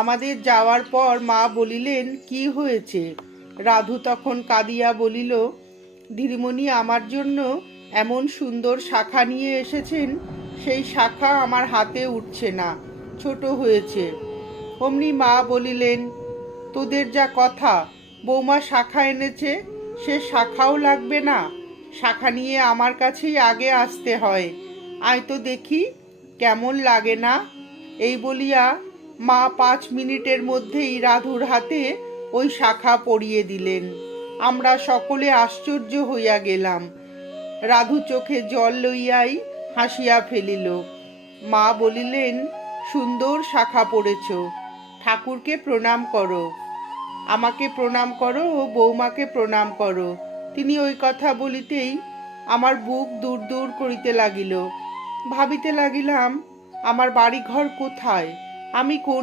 আমাদের যাওয়ার পর মা বলিলেন, কি হয়েছে? রাধু তখন কাঁদিয়া বলিল, দিদিমণি আমার জন্য এমন সুন্দর শাখা নিয়ে এসেছেন, সেই শাখা আমার হাতে উঠছে না, ছোট হয়েছে। অমনি মা বলিলেন, তোদের যা কথা, বৌমা শাখা এনেছে, সে শাখাও লাগবে না, শাখা নিয়ে আমার কাছেই আগে আসতে হয়, আয় তো দেখি কেমন লাগে না। এই বলিয়া মা 5 মিনিটের মধ্যেই রাধুর হাতে ওই শাখা পরিয়ে দিলেন। আমরা সকলে আশ্চর্য হইয়া গেলাম। রাধু চোখে জল লইয়াই হাসিয়া ফেলিল। মা বলিলেন, সুন্দর শাখা পড়েছ, ঠাকুরকে প্রণাম করো, আমাকে প্রণাম করো ও বৌমাকে প্রণাম করো। তিনি ওই কথা বলিতেই আমার বুক দূর দূর করিতে লাগিল। ভাবিতে লাগিলাম, আমার বাড়িঘর কোথায়, আমি কোন